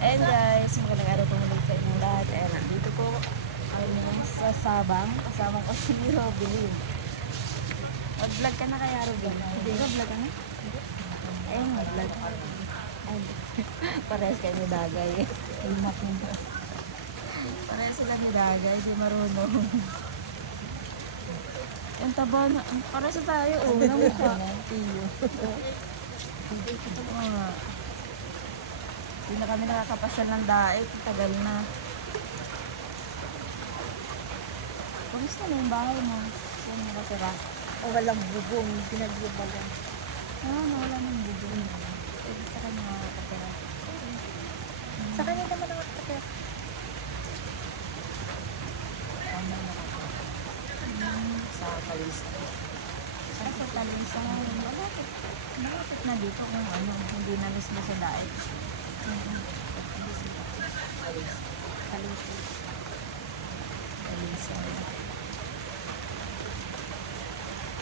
And guys, magandang araw po muli sa inyong lahat. And nandito po kami sa Sabang. Kasama ko si Robin. Mag-vlog ka na kaya, Robin? Hindi. Mag-vlog ka na? Eh, mag-vlog. Parehas kayo ni Dagay. Parehas sila ni Dagay. Di marunong. Yung taba na. Parehas tayo. Namukha. Tiyo. Oo nga. Hindi na kami nakakapasyan ng daet. Tagal na. Kumusta na yung bahay mo? Saan nakatira? O walang bubong, pinaglubagan. Wala nang bubong. Sa kanya nakakatira. Sa kanila naman nakakatira. Tama nakakatira. Sa Talisa. Sa Talisa. Malapit na dito kung ano. Hindi na mismo sa daet. Talisa.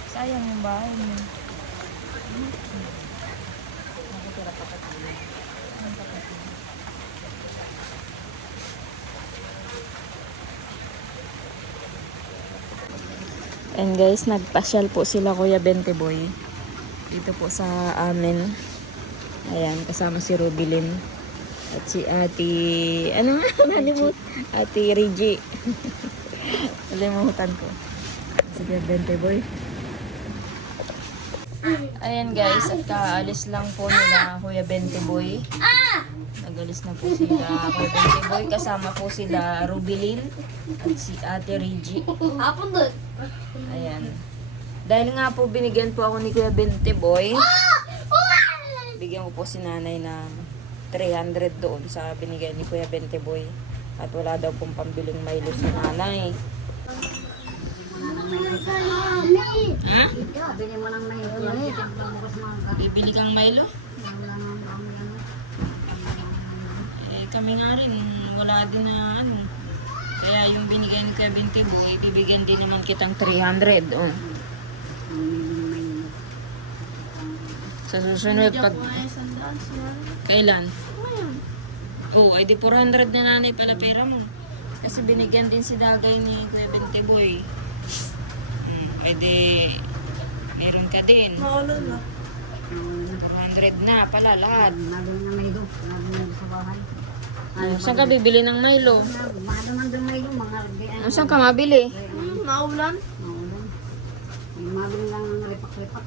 Sayang yung bahay mo. Nakatira pa patuloy. And guys, nagpasyal po sila Kuya Bente Boy. Dito po sa amin. Ayan, kasama si Rubilin. At si Ate... Ano nga? Nalimut? Ate Rigi. Nalimutan ko. Si Kuya Bente Boy. Ayan guys, at kaalis lang po nila Kuya Bente Boy. Nagalis na po sila Kuya Bente Boy. Kasama po sila Rubilin at si Ate Rigi. Ayan. Dahil nga po binigyan po ako ni Kuya Bente Boy. Bigyan ko po si nanay na 300 doon sa binigyan ni Kuya Bente Boy. At wala daw pong pambiling Milo sa nanay. Ha? Bili mo ng may Bibili kang Milo? Eh kami nga rin, wala din na ano. Kaya yung binigyan ni Kuya Bente Boy, bibigyan din naman kitang 300. Oh. Sa susunod pag... Kailan? Oh, ay di 400 na nanay pala pera mo. Kasi binigyan din si Dagay ni Kuya Bente Boy. Ay di... Meron ka din. Maulan na. 400 na pala lahat. Nagawin ng Milo. Nagawin sa bahay. Saan ka bibili ng Milo? Mahalo man ng Milo. Saan ka mabili? Maulan. May mabili lang ng ripak-ripak.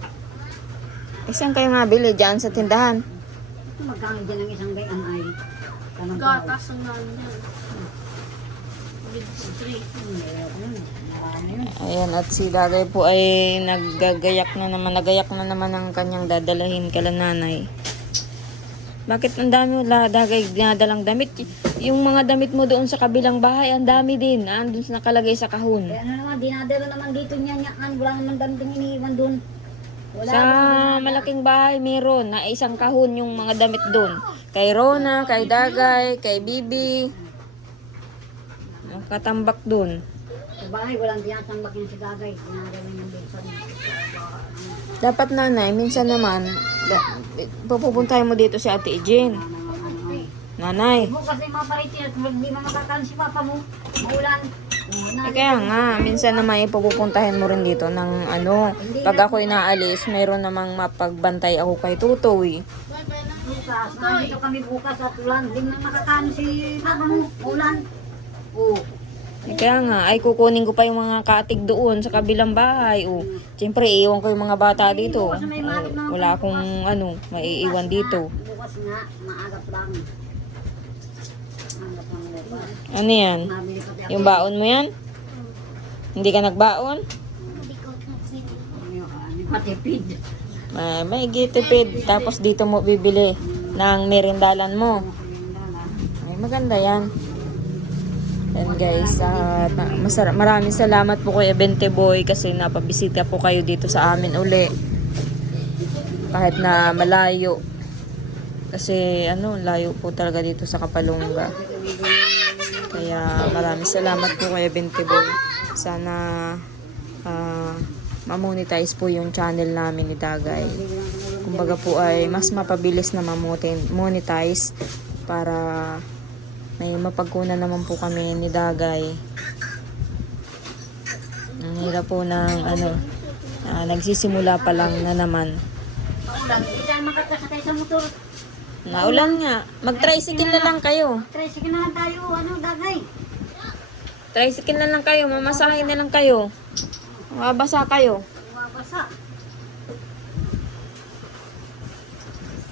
Eh, saan kayo mabili? Diyan sa tindahan? Ito magkano dyan ang isang gayang ay. Gatas ang nanyan. Street. Ayan, at si Dagay po ay nagayak na naman ang kanyang dadalahin kala nanay. Bakit ang dami wala Dagay dinadalang damit? Yung mga damit mo doon sa kabilang bahay, ang dami din. Andun nakalagay sa kahon. Kaya ano naman, dinadala naman dito niya. Wala naman daming iniiwan doon. Sa malaking bahay meron na isang kahon yung mga damit doon. Kay Rona, kay Dagay, kay Bibi. Katambak doon. Sa bahay, walang tinatambak yung si Dagay. Tinagawin yung Wilson. Dapat nanay, minsan naman, pupuntahin mo dito si Ate Ejin. Nanay. Mo kasi mga pariti at hindi mo makakain si Papa mo. Maulan. Eh, kaya nga, minsan naman ipupuntahin mo rin dito ng ano, pag ako inaalis, meron namang mapagbantay ako kay Tutoy. Bukas, nandito kami bukas at ulan. Hindi mo makakain si Papa mo. Maulan. Oo. Eh, kaya nga, ay kukunin ko pa yung mga katig doon sa kabilang bahay. O, siyempre, iiwan ko yung mga bata dito. Wala akong ano, maiiwan dito. Bukas nga, maagap lang. Maagap lang bukas. Ano yan? Mabili ko tayo. Yung baon mo yan? Hindi ka nagbaon? Patipid. May gitipid. Tapos dito mo bibili ng merindalan mo. Ay, maganda yan. And guys, maraming salamat po kay Bente Boy kasi napabisita po kayo dito sa amin uli. Kahit na malayo. Kasi ano, layo po talaga dito sa Kapalungga. Kaya maraming salamat po kay Bente Boy. Sana ma-monetize po yung channel namin ni Dagay. Kumbaga po ay mas mapabilis na ma-monetize para may mapagkunan naman po kami ni Dagay. Ang hirap po ng nagsisimula pa lang na naman. Paulan, hindi tayo makakasakay sa motor. Naulan nga. Mag-tricycle na lang kayo. Tricycle na lang tayo, Dagay. Tricycle na lang kayo. Mamasahin na lang kayo. Mabasa kayo. Mabasa.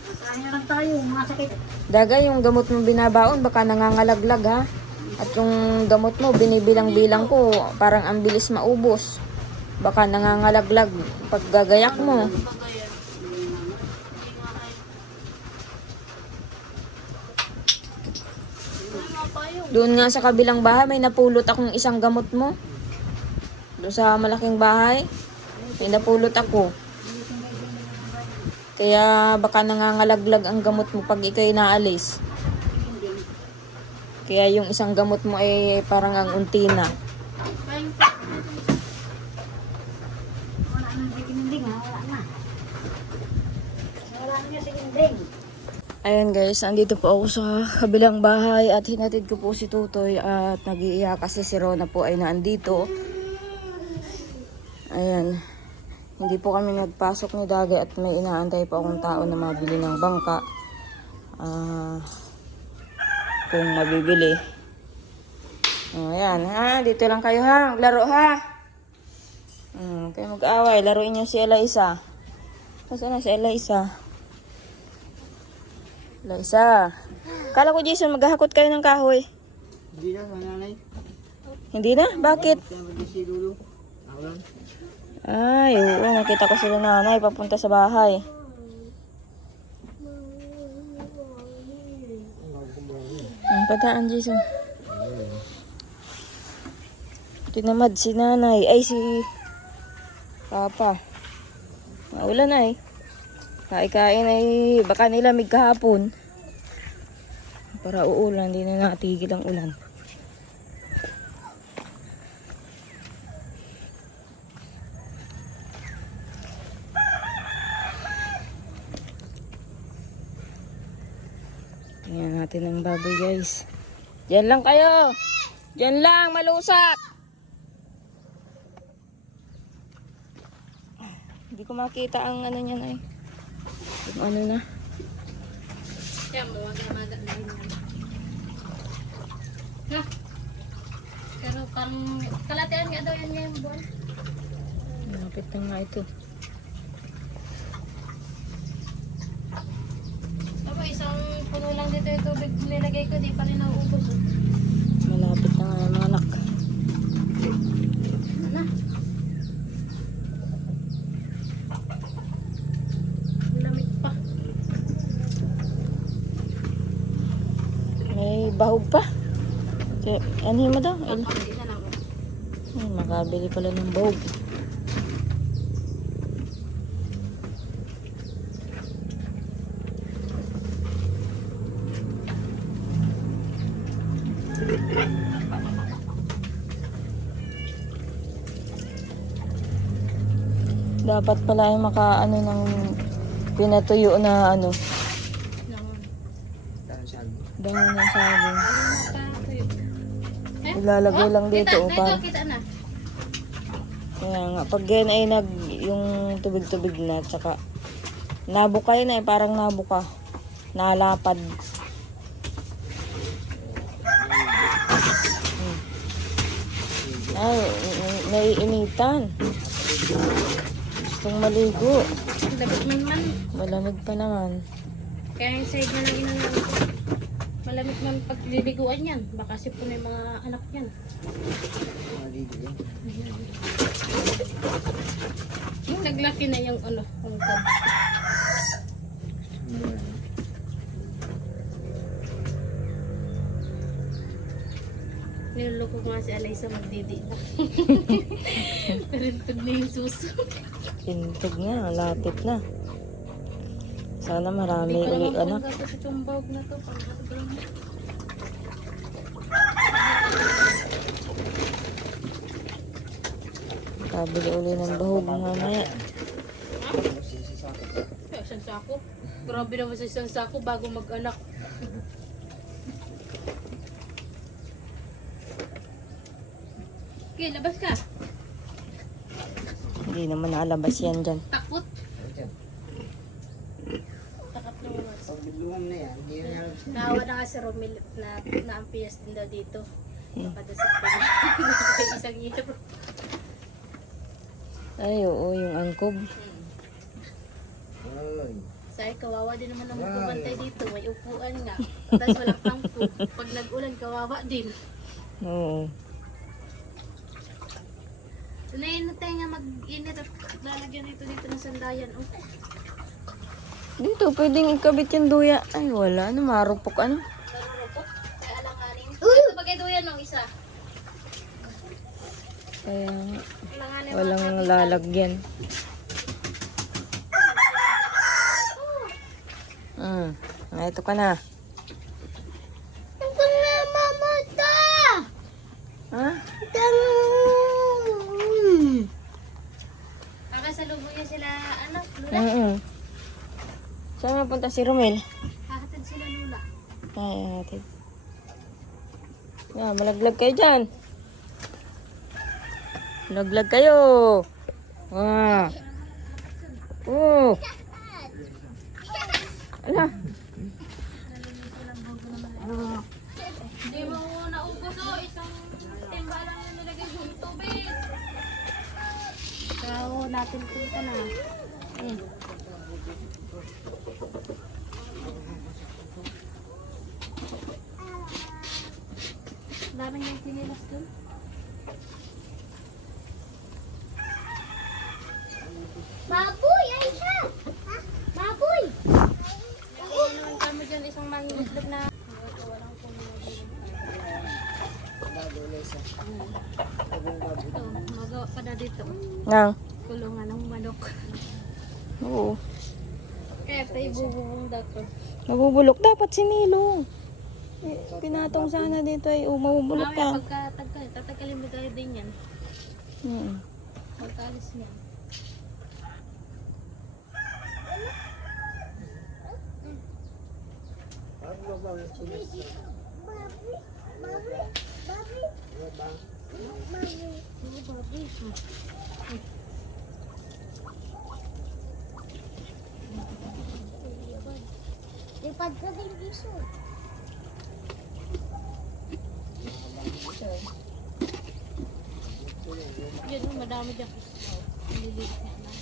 Masahin na lang tayo, mga sakit. Dagay, yung gamot mo binabaon, baka nangangalaglag ha. At yung gamot mo, binibilang-bilang ko, parang ang bilis maubos. Baka nangangalaglag pag gagayak mo. Doon nga sa kabilang bahay, may napulot akong isang gamot mo. Doon sa malaking bahay, may napulot ako. Kaya baka nangangalaglag ang gamot mo pag ikaw'y naalis. Kaya yung isang gamot mo ay parang ang unti na. Wala nang siginding, wala na. Wala na siginding. Ayan guys, andito po ako sa kabilang bahay at hinatid ko po si Tutoy at nag-iiyak kasi si Rona po ay naandito. Ayan. Hindi po kami nagpasok ni Dagay at may inaantay po akong tao na mabili ng bangka. Kung mabibili. Ayan ha, dito lang kayo ha, maglaro ha. Kayo mag-away, laruin niyo si Eliza. Saan na si Eliza? Eliza. Kala ko Jason, maghahakot kayo ng kahoy. Hindi na, nanay. Hindi na? Bakit? Kaya mag-isi dulo. Awan. Ay, oo, nakita ko sila nanay papunta sa bahay. Ang pataan, Jason. Tinamad si nanay. Ay, si Papa. Maulan na eh. Kain ay baka nilamig kahapon. Para uulan, hindi na natigil ang ulan. Tingnan natin ang baboy guys. Diyan lang kayo. Diyan lang, malusak. Hindi ko makita ang ano niyan ay. Yung ano na. Yan, mawaga-maga na rin yan. Ha? Pero kalatean nga daw yan ngayong buwan. Malapit na nga ito. Aba, isang puno lang dito yung tubig nilagay ko, di pa rin nauubos. Malapit na nga yung mga anak. Ano? Lamig pa. May bahog pa. Ano mo daw? Hindi na lang. Makabili pala ng bahog. Dapat pala ay makaano ng pinatuyo na ano. Dahon ng saging. Ilalagay lang dito para. Kita na. Kaya nga, pag yan ay yung tubig-tubig na, tsaka nabuka yun ay parang nabuka. Nalapad. Ay, naiinitan. Gustong maligo. Dapat man. Malamig pa naman. Kaya yung side na lang inanong ko. Malamig man pag bibiguan yan. Baka sipon yung mga anak yan. Maligo yan. Yung naglaki na yung ano, ungkod. Niloloko ko nga si Alaysa magdidi na. Narintog na yung suso. Pintog nga, lapit na. Sana marami Hindi ko uli naman anak. tapos itong bawag na to. Pagkakagano. Kabili uli ng bahog mamaya. Kaya isang sako. Grabe naman sa isang sako bago mag-anak. Okay, labas ka. Hindi naman nalabas yan dyan. Takot. Takot na umas. Pag bidluhan na yan, hindi na niya alam. Naawa na nga si Romel na naampias din daw dito. Napadasag pa rin. Kay isang year. Ay, oo, yung angkob. Ay. Say, kawawa din naman ang magbabantay dito. May upuan nga. Tapos walang pangko. Pag nag-ulan, kawawa din. Oo. Tunayin na tayo nga mag-init at lalagyan dito ng sandayan. Oh. Dito, pwedeng ikabit yung duya. Ay, wala. Ano, marupok ano? Narurupok. Kaya alanganin. Ito bagay doon nung isa. Kaya Alanganin walang lalagyan. Ito ka na. Ito na, mamata! Ha? Kakasalubong niya sila, Lula? Saan napunta si Romel? Hahatid sila, Lula. Ay, hatid. Malaglag kayo dyan. Malaglag kayo. Oh. Ala. Hindi mo naubos isang timba lang na nilagay yung tubig. Kaya natin punta na. Daming yung sinilas dun. Baboy, Aisha! Baboy! Iinuman kami dyan isang mangingitlog na walang ito, magawa pa na dito. Nang. Kulungan ng manok. Oo. Kaya tayo bububong dato. Mabubulok. Dapat sinilo. Pinatong sana dito ay mabubulok Mamaya ka. tatagalin mo tayo din yan. Magkaalis niya. Lipad ka din iso. Yan, madami dyan. Nililiit na lang.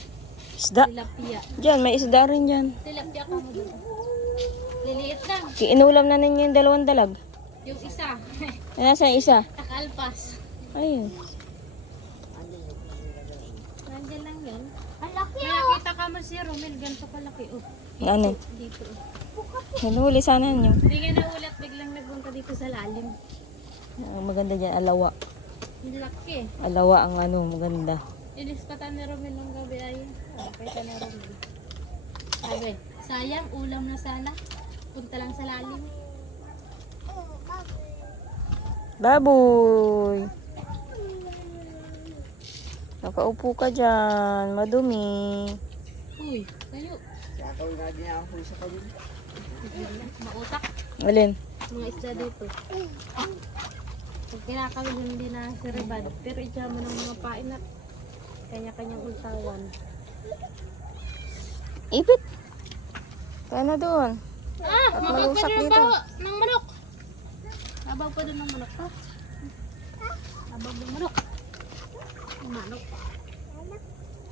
Isda. Tilapia. Diyan, may isda rin dyan. Tilapia ka mo dito. Liliit lang. Inulam na ninyo yung dalawang dalag. Yung isa. Nasa yung isa? Takalpas. Ayun. Nandiyan lang yun. Ang laki May nakita ka mo si Romel. Ganito kalaki. Oh, Ano? dito. Hinuli sana nyo. Hindi nga naulat. Biglang nagpunta dito sa lalim. Ang maganda dyan, alawa. Ang laki. Alawa ang ano, maganda. Inispatan ni Romel ng gabi ay. Kaya ni Romel. Sabi, sayang ulam na sana. Punta lang sa lalim. Baboy! Nakaupo ka dyan, madumi. Uy, kayo. Sakaw nga din ako sa kabin. Mautak. Alin? Mga isda dito. Pag kinakawin hindi na si Rebad. Pero itsama ng mga pain at kanya-kanyang ultawan. Ipit! Kaya na doon. Ah! At Mabaw pa malusak din dito. ng manok. Mabaw pa din ng manok ha? Mabaw ng manok. Ang manok.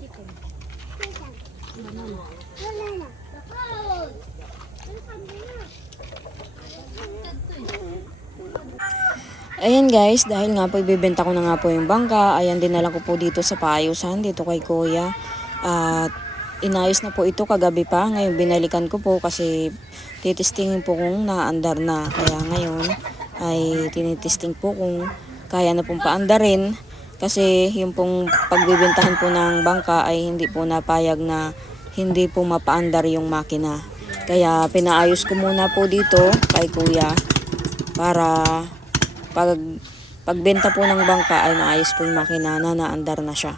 Chicken. Manok. Wala na. Ayan guys, dahil nga po ibibenta ko na nga po yung bangka, ayan dinala ko po dito sa paayusan, dito kay kuya. At inayos na po ito kagabi pa, ngayon binalikan ko po kasi titistingin po kung naandar na. Kaya ngayon ay tinitesting po kung kaya na pong paandarin. Kasi yung pong pagbibentahan po ng bangka ay hindi po napayag na hindi po mapaandar yung makina. Kaya pinaayos ko muna po dito kay kuya para pagbenta po ng bangka ay maayos po yung makina na naandar na siya.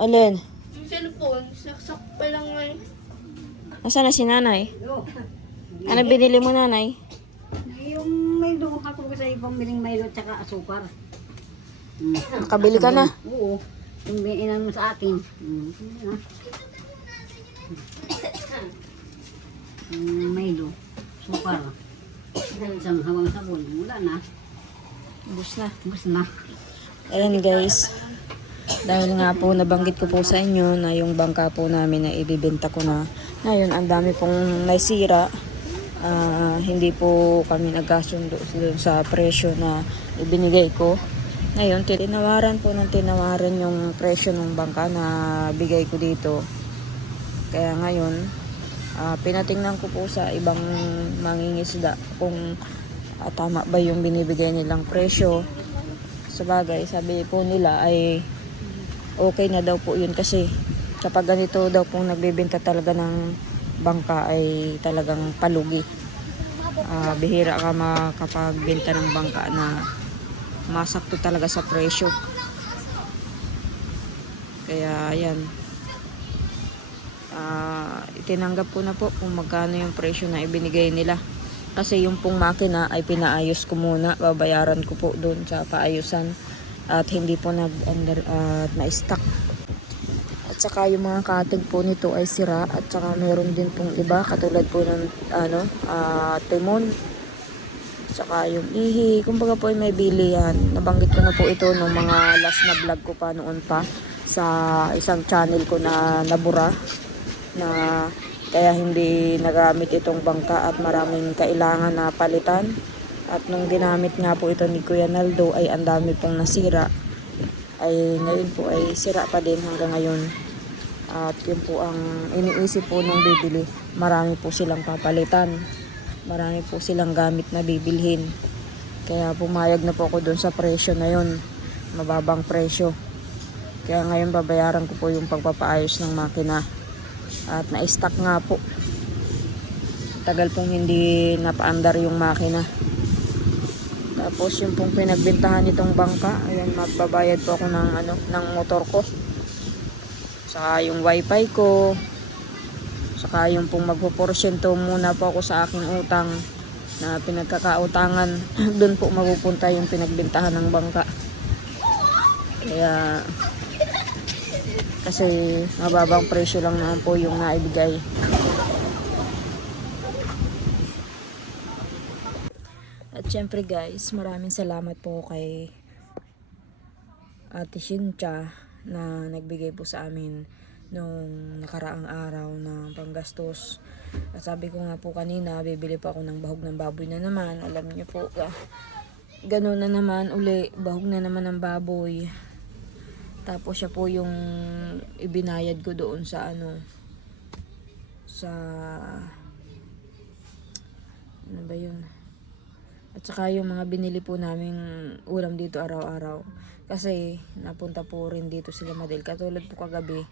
Alin? Yung cellphone, saksak pa lang ngayon. Nasaan na si nanay? Yo. Ano binili mo nanay? Yung Milo, ako ko sa ibang biling Milo at saka asukar. Nakabili ka na? Oo. Yung bininan mo sa akin. Yun na. Milo, asukar. Isang hawang sabon. Wala na. Ubus na. Bus na. Ayan guys. Dahil nga po nabanggit ko po sa inyo na yung bangka po namin na ibibenta ko na. Ngayon ang dami pong naisira. Hindi po kami nagkasundo sa presyo na ibinigay ko. Ngayon tinawaran yung presyo ng bangka na bigay ko dito. Kaya ngayon pinatingnan ko po sa ibang mangingisda kung tama ba yung binibigay nilang presyo. Sabagay, sabi po nila ay okay na daw po yun kasi kapag ganito daw po nagbebenta talaga ng bangka ay talagang palugi. Bihira ka makapagbenta ng bangka na masakto talaga sa presyo. Kaya yan. Itinanggap ko na po kung magkano yung presyo na ibinigay nila. Kasi yung pong makina ay pinaayos ko muna. Babayaran ko po doon sa paayusan. At hindi po na-stock. At saka yung mga cutting po nito ay sira. At saka meron din pong iba. Katulad po ng timon. Saka yung ihi. Kumbaga po ay may bili yan. Nabanggit ko na po ito nung mga last na vlog ko pa noon pa. Sa isang channel ko na nabura. Na kaya hindi nagamit itong bangka at maraming kailangan na palitan. At nung ginamit nga po ito ni Kuya Naldo ay ang dami pong nasira. Ay ngayon po ay sira pa din hanggang ngayon. At yun po ang iniisip po nung bibili. Marami po silang papalitan. Marami po silang gamit na bibilhin. Kaya pumayag na po ako dun sa presyo na yun. Mababang presyo. Kaya ngayon babayaran ko po yung pagpapaayos ng makina. At na-stock nga po. Tagal pong hindi napaandar yung makina. Tapos yung pong pinagbentahan nitong bangka, ayan, magbabayad po ako ng motor ko. Saka yung wifi ko. Saka yung pong magpo-porsyento muna po ako sa aking utang na pinagkakautangan. Doon po mapupunta yung pinagbentahan ng bangka. Kaya kasi mababang presyo lang naman po yung naibigay. At syempre guys, maraming salamat po kay Ate Cynthia na nagbigay po sa amin nung nakaraang araw ng panggastos. At sabi ko nga po kanina, bibili pa ako ng bahog ng baboy na naman. Alam niyo po, gano'n na naman uli, bahog na naman ng baboy. Tapos siya po yung ibinayad ko doon sa ano ba yun? At saka yung mga binili po naming ulam dito araw-araw. Kasi napunta po rin dito sila Madel. Katulad po kagabi,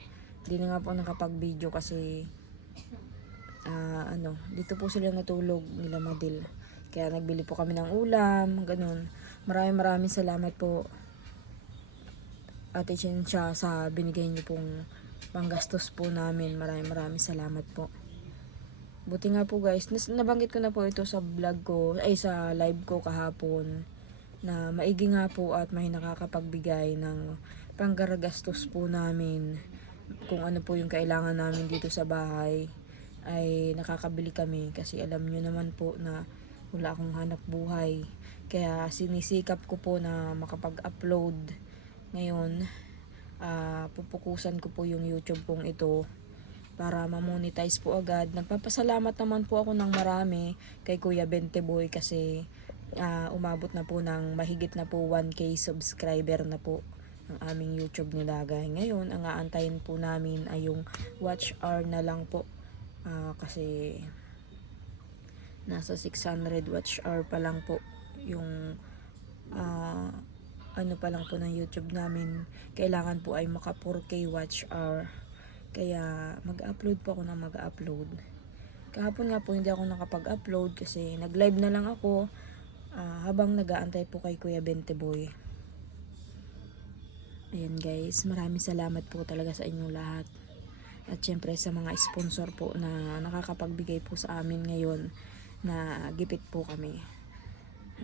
hindi na nga po nakapag-video kasi dito po sila natulog nila Madel. Kaya nagbili po kami ng ulam, ganun. Maraming salamat po Ate Cynthia sa binigay niyo pong panggastos po namin. Maraming salamat po. Buti nga po guys, nabanggit ko na po ito sa vlog ko, sa live ko kahapon, na maigi nga po at may nakakapagbigay ng panggastos po namin. Kung ano po yung kailangan namin dito sa bahay, ay nakakabili kami kasi alam nyo naman po na wala akong hanap buhay. Kaya sinisikap ko po na makapag-upload. Ngayon, pupukusan ko po yung YouTube kong ito para ma-monetize po agad. Nagpapasalamat naman po ako ng marami kay Kuya Benteboy kasi umabot na po ng mahigit na po 1K subscriber na po ang aming YouTube nilagay. Ngayon, ang aantayin po namin ay yung watch hour na lang po. Kasi nasa 600 watch hour pa lang po yung pa lang po ng YouTube namin. Kailangan po ay maka 4K watch hour. Kaya mag-upload po ako ng mag-upload. Kahapon nga po hindi ako nakapag-upload kasi nag-live na lang ako habang nag-aantay po kay Kuya Benteboy. Ayan guys, maraming salamat po talaga sa inyong lahat. At syempre sa mga sponsor po na nakakapagbigay po sa amin ngayon na gipit po kami.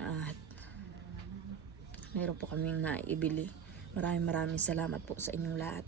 At meron po kaming naibili. Maraming salamat po sa inyong lahat.